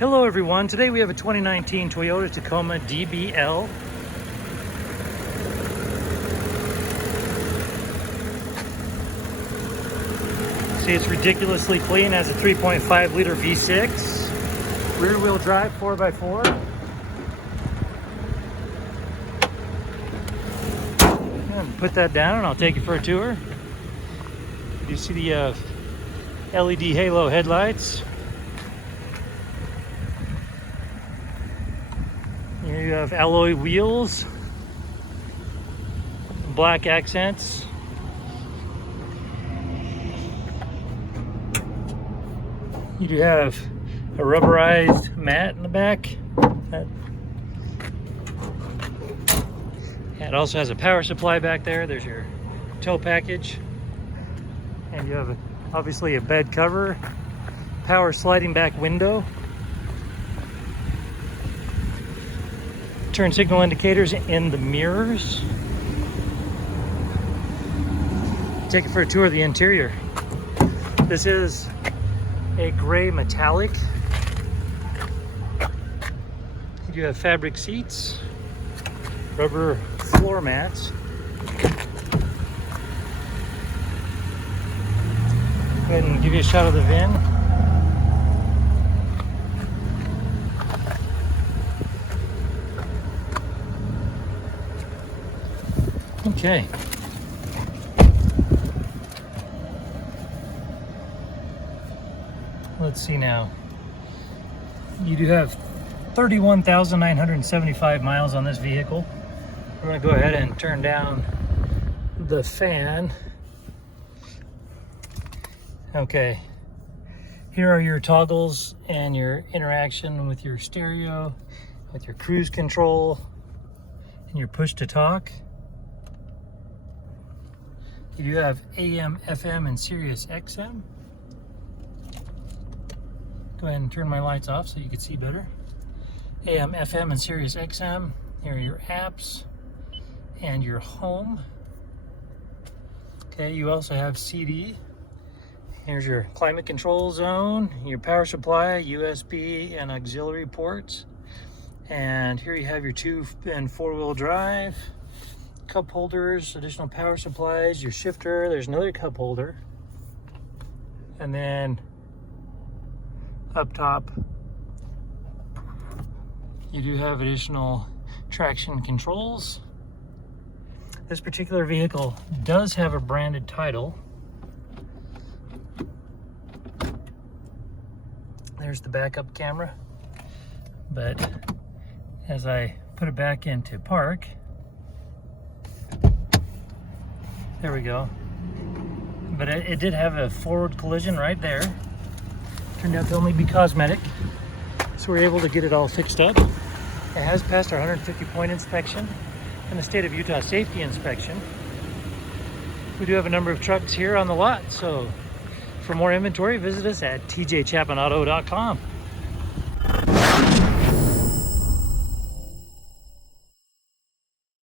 Hello everyone, today we have a 2019 Toyota Tacoma DBL. See, it's ridiculously clean, has a 3.5 liter V6, rear wheel drive 4x4. And put that down and I'll take you for a tour. You see the LED halo headlights. You have alloy wheels, black accents. You do have a rubberized mat in the back. It also has a power supply back there. There's your tow package. And you have obviously a bed cover, power sliding back window. Turn signal indicators in the mirrors. Take it for a tour of the interior. This is a gray metallic. You do have fabric seats, rubber floor mats. Go ahead and give you a shot of the VIN. Okay. Let's see now. You do have 31,975 miles on this vehicle. I'm going to go ahead and turn down the fan. Okay. Here are your toggles and your interaction with your stereo, with your cruise control, and your push to talk. You do have AM, FM, and Sirius XM. Go ahead and turn my lights off so you can see better. AM, FM, and Sirius XM. Here are your apps and your home. Okay, you also have CD. Here's your climate control zone, your power supply, USB, and auxiliary ports. And here you have your 2- and 4-wheel drive. Cup holders, additional power supplies, your shifter, there's another cup holder. And then up top, you do have additional traction controls. This particular vehicle does have a branded title. There's the backup camera. But as I put it back into park, there we go. But it did have a forward collision right there. Turned out to only be cosmetic. So we're able to get it all fixed up. It has passed our 150-point inspection and the state of Utah safety inspection. We do have a number of trucks here on the lot. So for more inventory, visit us at tjchapmanauto.com.